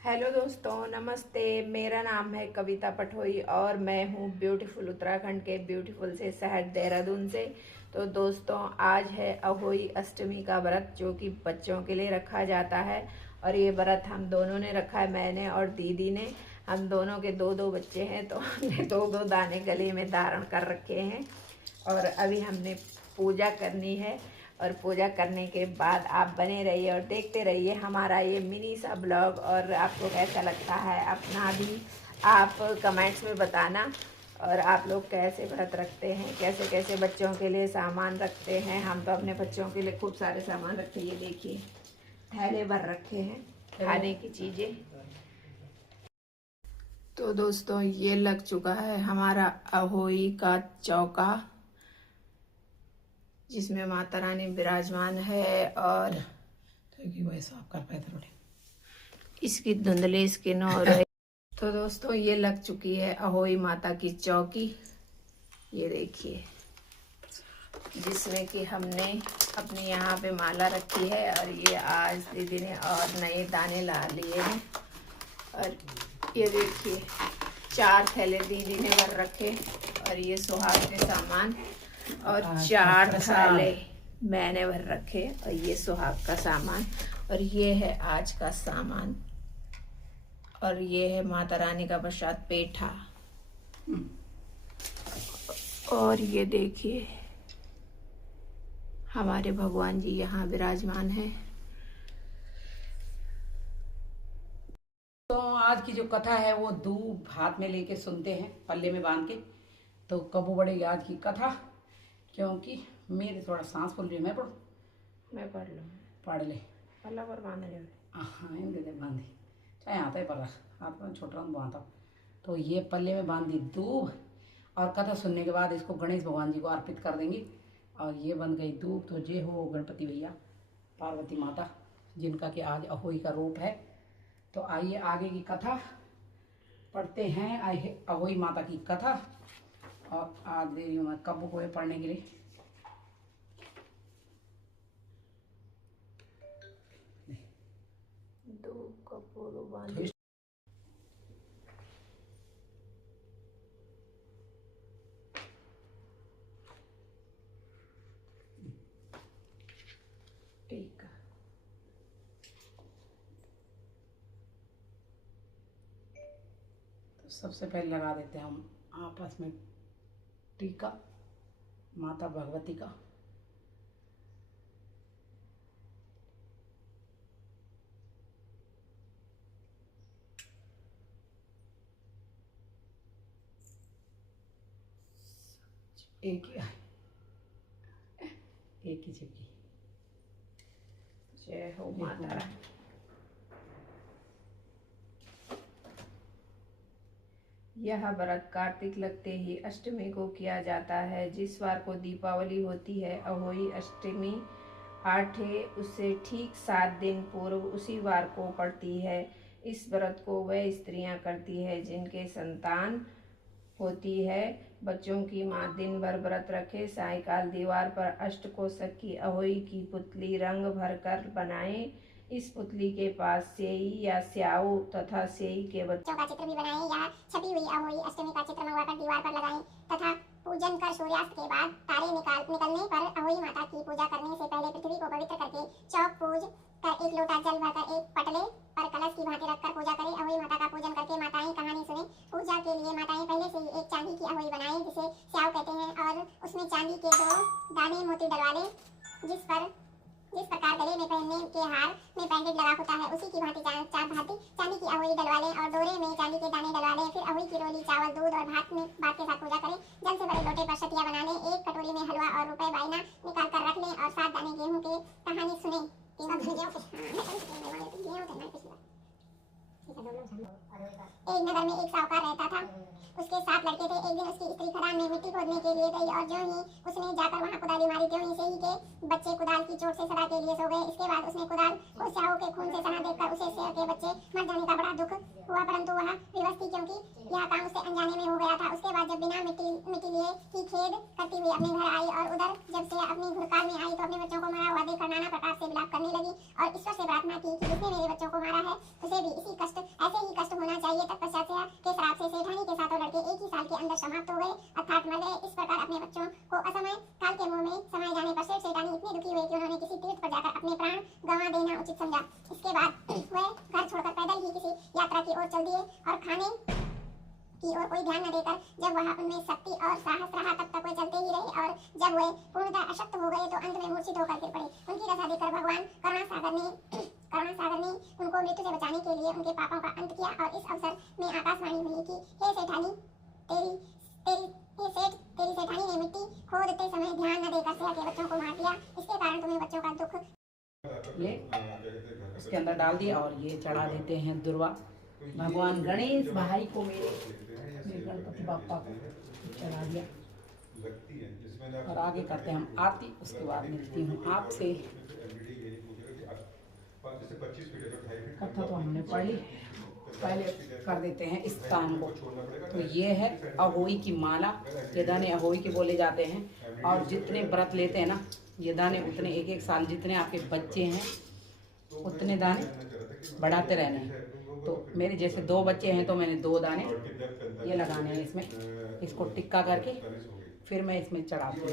Hello दोस्तों, नमस्ते। मेरा नाम है कविता पठोई और मैं हूँ ब्यूटीफुल उत्तराखंड के ब्यूटीफुल से शहर देहरादून से। तो दोस्तों, आज है अहोई अष्टमी का व्रत जो कि बच्चों के लिए रखा जाता है। और ये व्रत हम दोनों ने रखा है, मैंने और दीदी ने। हम दोनों के दो दो बच्चे हैं तो हमने दो दो दाने गले में धारण कर रखे हैं। और अभी हमने पूजा करनी है और पूजा करने के बाद आप बने रहिए और देखते रहिए हमारा ये मिनी सा ब्लॉग। और आपको कैसा लगता है अपना भी आप कमेंट्स में बताना। और आप लोग कैसे व्रत रखते हैं, कैसे कैसे बच्चों के लिए सामान रखते हैं। हम तो अपने बच्चों के लिए खूब सारे सामान रखते हैं। ये देखिए, थैले भर रखे हैं खाने की चीज़ें। तो दोस्तों, ये लग चुका है हमारा अहोई का चौका जिसमें माता रानी विराजमान है। और इसकी धुंधली स्किन हो रही। तो दोस्तों, ये लग चुकी है अहोई माता की चौकी। ये देखिए, जिसमें कि हमने अपने यहाँ पे माला रखी है। और ये आज दीदी ने और नए दाने ला लिए हैं। और ये देखिए, 4 थैले दीदी ने भर रखे। और ये सुहाग के सामान और 4 थैले मैंने भर रखे। और ये सुहाग का सामान और ये है आज का सामान। और ये है माता रानी का प्रसाद पेठा। और ये देखिए, हमारे भगवान जी यहाँ विराजमान हैं। तो आज की जो कथा है वो दूब हाथ में लेके सुनते हैं, पल्ले में बांध के। तो कबू बढ़ेगी आज की कथा, क्योंकि मेरे थोड़ा सांस फूल रही है। मैं पढ़ लूँ। पढ़ ले। पल्ला पर बांध ले। हाँ, इन दे बांधी चाहे आता है पर रख हाथ में छोटा बांधा। तो ये पल्ले में बांधी दूब। और कथा सुनने के बाद इसको गणेश भगवान जी को अर्पित कर देंगे। और ये बन गई दूब। तो जय हो गणपति भैया, पार्वती माता, जिनका कि आज अहोई का रूप है। तो आइए आगे की कथा पढ़ते हैं। अहोई माता की कथा। और आज दे रही हूँ मैं कब्बू को पढ़ने के लिए। टीका। तो सबसे पहले लगा देते हैं हम आपस में टीका माता भगवती का। एक ही चिपकी। जय हो माता रानी। यह व्रत कार्तिक लगते ही अष्टमी को किया जाता है। जिस वार को दीपावली होती है अहोई अष्टमी 8 उससे ठीक 7 दिन पूर्व उसी वार को पड़ती है। इस व्रत को वह स्त्रियां करती है जिनके संतान होती है। बच्चों की माँ दिन भर व्रत रखे, सायंकाल दीवार पर अष्टकोशक की अहोई की पुतली रंग भर कर बनाए। इस पुतली के पास सेई या स्याऊ तथा सेई के बच्चों का चित्र भी बनाएं या छपी हुई अहोई अष्टमी का चित्र मंगवाकर दीवार पर लगाएं तथा पूजन कर सूर्यास्त के बाद तारे निकलने पर अहोई माता की पूजा करने से पहले पृथ्वी को पवित्र करके चौक पूज कर 1 लोटा जल भरकर एक पटले पर कलश की भांति रखकर पूजा करें। अहोई माता का पूजन करके माताएं कहानी सुने। पूजा के लिए माताएं पहले से ही एक चांदी की अहोई बनाएं जिसे स्याऊ कहते हैं और उसमें चांदी के 2 दाने मोती डलवा लें। जिस प्रकार गले में पहनने के हार में पैकेट लगा होता है उसी की भांति चांदी की अहोई डलवा लें और डोरे में चांदी के दाने डलवा लें। फिर अहोई की रोली चावल दूध और भात के साथ पूजा करें। जल से बड़े लोटे पर सतिया बना लें। एक कटोरी में हलवा और रुपए वायना निकाल कर रख लें और 7 दाने गेहूं के कहानी सुने। एक नगर में एक साहूकार रहता था। उसके 7 लड़के थे। एक दिन उसकी स्त्री खदान में मिट्टी खोदने के लिए गई और ज्यों ही उसने जाकर वहां कुदाली मारी त्यों ही सेई के बच्चे कुदाल की चोट से सदा के लिए सो गए। इसके बाद उसने कुदाल को स्याऊ के खून से सना देखकर उसे सेई के बच्चे मर जाने का बड़ा दुख हुआ, परंतु वह विवश थी क्योंकि यह काम उससे अनजाने में हो गया था। उसके बाद जब बिना मिट्टी लिए ही खेद करती हुई अपने घर आई और उधर जब से अपनी घुड़काल में आई तो अपने बच्चों को मरा हुआ देखकर नाना प्रकार से विलाप करने लगी और ईश्वर से प्रार्थना की कि जिसने मेरे बच्चों को मारा है उसे भी इसी कष्ट असमय काल के मुंह में समाये जाने पर सेठ सेठानी इतने दुखी हुए कि उन्होंने किसी तीर्थ पर जाकर अपने प्राण गंवा देना उचित समझा। इसके बाद वह घर छोड़कर पैदल ही किसी यात्रा की ओर चल दिए और खाने की ओर कोई ध्यान न देकर जब वह उनमें शक्ति और साहस रहा तब तक वे चलते ही रहे और जब वे पूर्णतः अशक्त हो गए तो अंत में मूर्छित होकर गिर पड़े। उनकी दशा देखकर भगवान करुणासागर ने उनको मृत्यु से बचाने के लिए उनके पापों का अंत किया और इस अवसर में आकाशवाणी हुई कि हे सेठानी तेरी सेठानी ने मिट्टी खोदते समय ध्यान न देकर सेठ के बच्चों को मार दिया। इसके कारण तुम्हें बच्चों का दुख ये इसके अंदर डाल दिया और ये चढ़ा देते हैं दुर्वा भगवान गणेश भाई को, मेरे गणपति बाप्पा को चढ़ा दिया। और आगे करते हैं हम आरती। उसके बाद मिलती हूँ आपसे। कथा तो हमने पढ़ ली, पहले कर देते हैं इस काम को। तो ये है अहोई की माला। ये दाने अहोई के बोले जाते हैं और जितने व्रत लेते हैं ना ये दाने उतने एक साल जितने आपके बच्चे हैं उतने दाने बढ़ाते रहने हैं। तो मेरे जैसे 2 बच्चे हैं तो मैंने 2 दाने ये लगाने हैं इसमें। इसको टिक्का करके फिर मैं इसमें चढ़ाती हूँ।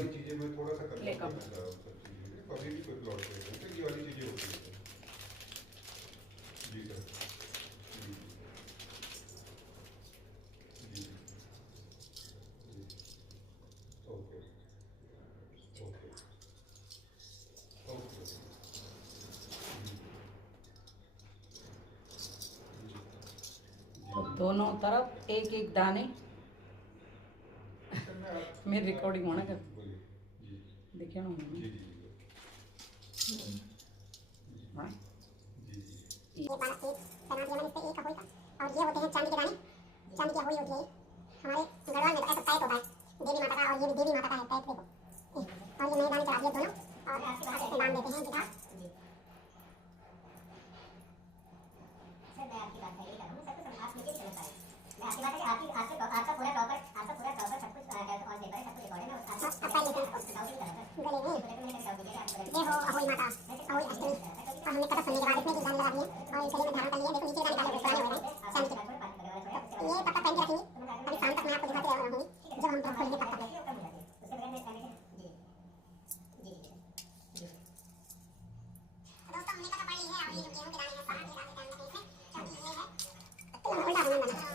तो दोनों तरफ एक एक दाने मेरी रिकॉर्डिंग होना कर देखिए ना। हाँ ये वाला केक बना दिया मैंने, इससे एक अहोई का। और ये होते हैं चांदी के दाने, चांदी की अहोई होती है। हमारे गढ़वाल में तो ऐसा पैक होता है देवी माता का, और ये भी देवी माता का है पैक, देखो। और ये नए दाने चढ़ा दिए दोनों और इससे बांध देते हैं जिधर। ये हो अहोई माता, अहोई अष्टमी। और हमने कथा सुनने के बाद इसमें भी दाने लगा दिए और गले में धारण कर लिए। देखो नीचे दाने डाले पुराने हो गए चांदी के। ये पत्ता पहन के रखेंगे, अभी शाम तक मैं आपको दिखाते रहूंगी जब हम खोलेंगे पत्ता। दोस्तों हमने कथा पढ़ ली है और ये जो गेहूं के दाने हैं सारे के दाने डालने हैं इसमें, क्योंकि ये है उल्टा बनाना।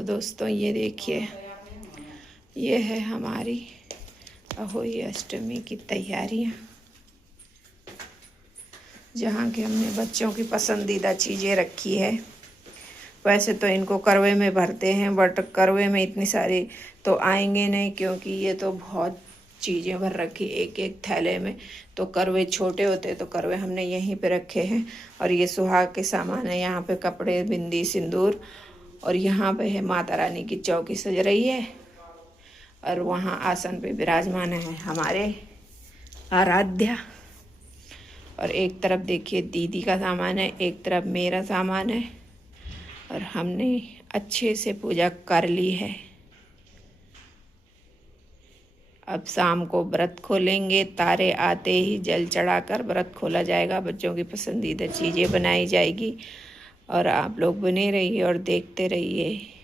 तो दोस्तों ये देखिए, ये है हमारी अहोई अष्टमी की तैयारियां, जहाँ के हमने बच्चों की पसंदीदा चीज़ें रखी है। वैसे तो इनको करवे में भरते हैं, बट करवे में इतनी सारी तो आएंगे नहीं, क्योंकि ये तो बहुत चीज़ें भर रखी एक एक थैले में। तो करवे छोटे होते तो करवे हमने यहीं पे रखे हैं। और ये सुहाग के सामान है, यहाँ पे कपड़े, बिंदी, सिंदूर। और यहाँ पे है माता रानी की चौकी सज रही है, और वहाँ आसन पे विराजमान है हमारे आराध्या। और एक तरफ देखिए दीदी का सामान है, एक तरफ मेरा सामान है। और हमने अच्छे से पूजा कर ली है। अब शाम को व्रत खोलेंगे, तारे आते ही जल चढ़ाकर व्रत खोला जाएगा। बच्चों की पसंदीदा चीज़ें बनाई जाएगी, और आप लोग बने रहिए और देखते रहिए।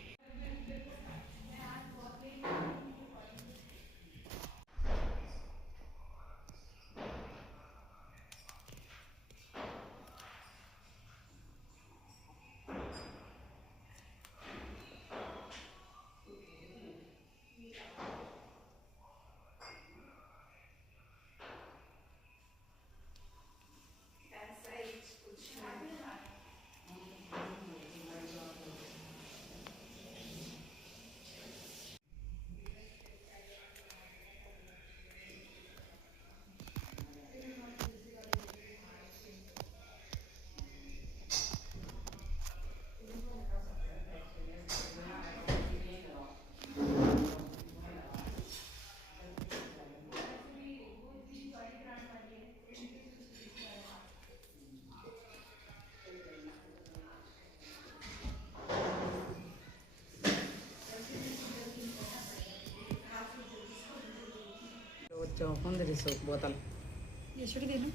बोतल ये छोटी दे दो।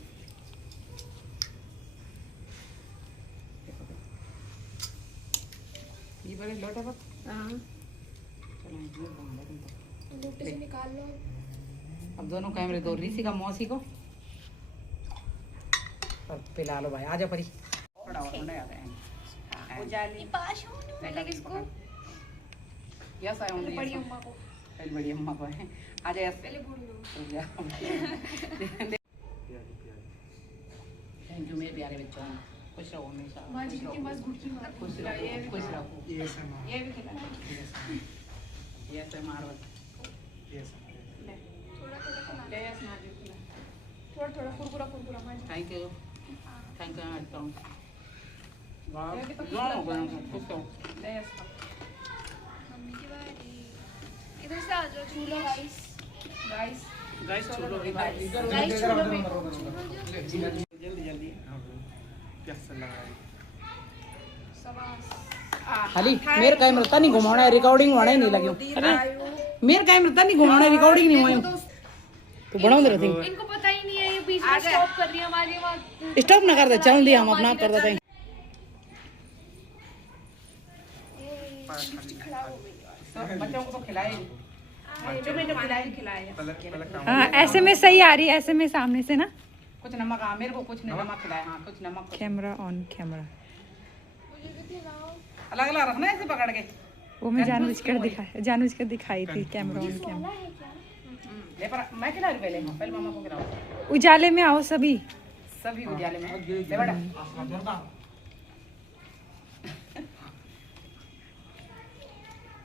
ये बड़े लोटा पर लोटे से निकाल लो। अब दोनों कैमरे दो, ऋषि का मौसी को और पिला लो भाई। आ जाओ परी, थोड़ा और ठंडा आता है। उजाली पास हो पहले किसको? यस आई ओनली बड़ी अम्मा को। पहले बड़ी अम्मा को है। आ जाओ, पहले बूढ़ी लो। थैंक यू मेरे प्यारे बच्चों, खुश रहो हमेशा। मां जी की मस्त घुटकी मार। खुश रहो, खुश रहो। ये भी खिला। ये तो मारो। ले थोड़ा थोड़ा खिला। ले यस ना जो खिला। थोड़ा थोड़ा कुरकुरा मां जी। थैंक यू मैं आता हूँ। वाह ये तो खुश रहो। ले यस मम्मी की बारी। इधर से आ जाओ, छू लो गाइस। गाइस छू लो भाई। गाइस छू लो मेरे को। जल्दी कैसा लग रहा है? शाबाश। खाली मेरे कैमरा ता नहीं घुमाना है, रिकॉर्डिंग होना ही नहीं लगी। अरे मेरे कैमरा ता नहीं घुमाना है, रिकॉर्डिंग नहीं हुई तो बनाओ दे रहे। इनको पता ही नहीं है, ये बीच में स्टॉप कर रही है हमारी आवाज। स्टॉप ना कर दे, चल दिया हम अपना कर देते हैं। बच्चों को तो खिलाए, हाँ ऐसे में सही आ रही है, ऐसे में सामने से ना। कुछ नमक। हाँ मेरे को कुछ नहीं नमक खिलाए। हाँ कुछ नमक। कैमरा ऑन, कैमरा अलग अलग रखना ऐसे पकड़ के। वो मैं जानबूझकर दिखाई थी कैमरा ऑन कैमरा। ले पर मैं खिला रही पहले। हाँ पहले मामा को खिलाओ। उजाले में आओ सभी उजाले में ले बेटा।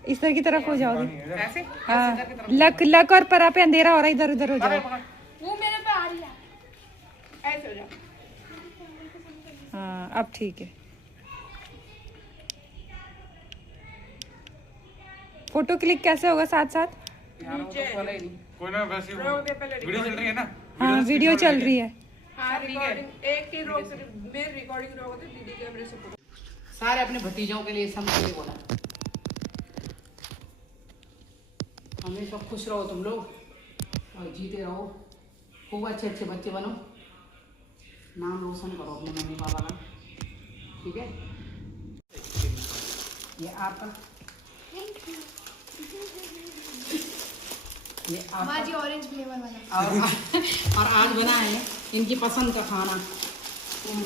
इस तरह की तरफ हो जाओगे। ऐसे हाँ लक और परा पे अंधेरा हो रहा है, इधर उधर हो जाओ। वो मेरे पे आ रही है। ऐसे हो जाओ। हाँ अब ठीक है। फोटो क्लिक कैसे होगा साथ साथ? यार वो तो खोला ही नहीं। कोई ना, वैसे वीडियो चल रही है ना। हाँ वीडियो चल रही है। हाँ रिकॉर्डिंग एक ही रोक से मेरे रिकॉर्डिंग रोक होती दीदी कैमरे से फोटो। सारे अपने भतीजों के लिए सब के लिए बोला। हमेशा खुश रहो तुम लोग और जीते रहो, खूब अच्छे अच्छे बच्चे बनो, नाम रोशन करो अपने मम्मी पापा का। ठीक है, ये आपका, ये आपका जी ऑरेंज फ्लेवर वाला। और आज बना है इनकी पसंद का खाना।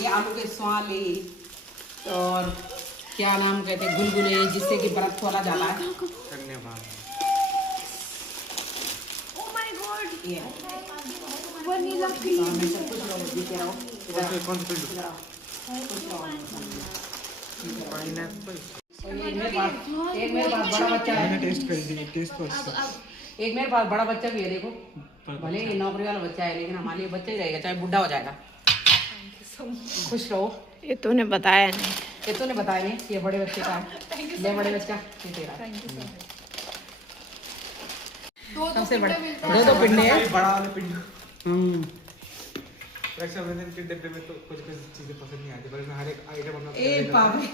ये आलू के स्वाले और क्या नाम कहते हैं, गुलगुले, जिससे कि व्रत खोला जाता है। धन्यवाद। ये वनीला हमेशा खुश रहो, जीते रहो। कौन सा पिल्लू? पाइनएप्पल। एक मेरे पास बड़ा बच्चा है। मैंने टेस्ट कर दी, टेस्ट तो अच्छा। एक मेरे पास बड़ा बच्चा भी है, देखो। भले ही नौकरी वाला बच्चा है, लेकिन हमारे लिए बच्चा ही रहेगा, चाहे बुढ़ा हो जाएगा। खुश रहो। ये तूने बताया नहीं। ये तो ने बताया नहीं, ये बड़े बच्चे का है। ले बड़े बच्चा, ये तेरा है। सबसे बड़े दो पिंडे हैं। बड़ा वाले पिंडू। रक्षाबंधन के डिब्बे में तो कुछ चीजें पसंद नहीं आती, पर इसमें हर एक आइटम अपना ए बाबे,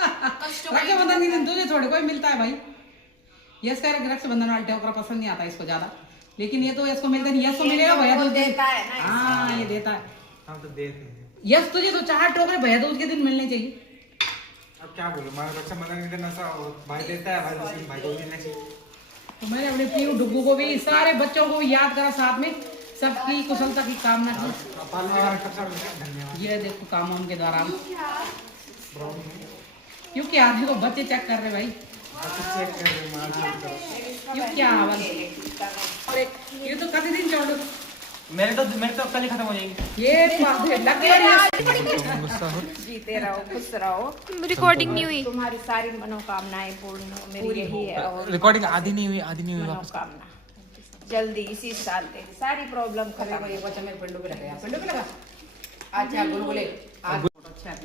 रक्षाबंधन के दिन तुझे थोड़े कोई मिलता है भाई। यस कह रहा रक्षाबंधन वाले ओकरा पसंद नहीं आता इसको ज्यादा, लेकिन ये तो इसको मिलता नहीं। यस को मिलेगा भैया दूज देता है। हाँ, ये देता है। हम तो देते हैं। यस तुझे तो 4 टोकरे भैया दूज के दिन मिलने चाहिए। अब क्या बोलूं, हमारा रक्षाबंधन के दिन ऐसा भाई देता है, भाई को मिलना चाहिए। तो मैंने अपने पीयू डुब्बू को भी, सारे बच्चों को भी याद करा, साथ में सबकी कुशलता की कामना की। धन्यवाद। ये देखो काम के दौरान क्योंकि आदमी को बच्चे चेक कर रहे भाई, क्यों क्या हावल। और ये तो कभी दिन चौड़ मेरे तो कल ही खत्म हो जाएंगे। ये लगे जीते रहो, खुश रहो। रिकॉर्डिंग नहीं हुई। तुम्हारी सारी मनोकामनाएं पूर्ण हो, मेरी यही है। और रिकॉर्डिंग आधी नहीं हुई मनोकामना जल्दी इसी साल तेरी सारी प्रॉब्लम खत्म। एक बच्चा मेरे पिंडो पे लगा, पिंडो पे लगा। अच्छा गुलगुले आज अच्छा है।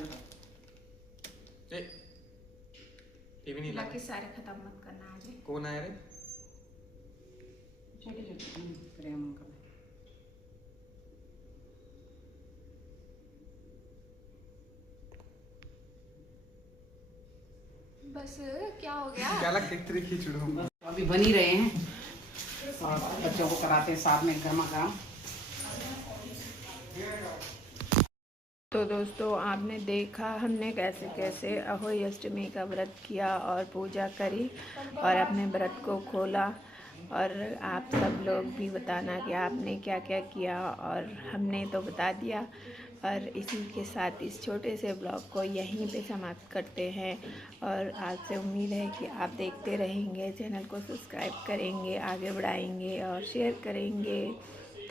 टीवी नहीं लगा। बाकी सारे खत्म मत करना आज। कौन आया रे? छोटे प्रेम का बस क्या हो गया? क्या लग तेरी खींचड़ू। अभी बन ही रहे हैं और बच्चों को कराते हैं साथ में गर्मा गर्म। तो दोस्तों, आपने देखा हमने कैसे कैसे अहोई अष्टमी का व्रत किया और पूजा करी और अपने व्रत को खोला। और आप सब लोग भी बताना कि आपने क्या क्या किया, और हमने तो बता दिया। और इसी के साथ इस छोटे से ब्लॉग को यहीं पे समाप्त करते हैं। और आपसे उम्मीद है कि आप देखते रहेंगे, चैनल को सब्सक्राइब करेंगे, आगे बढ़ाएंगे और शेयर करेंगे।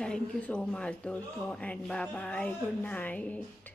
थैंक यू सो मच दोस्तों, and bye bye, good night.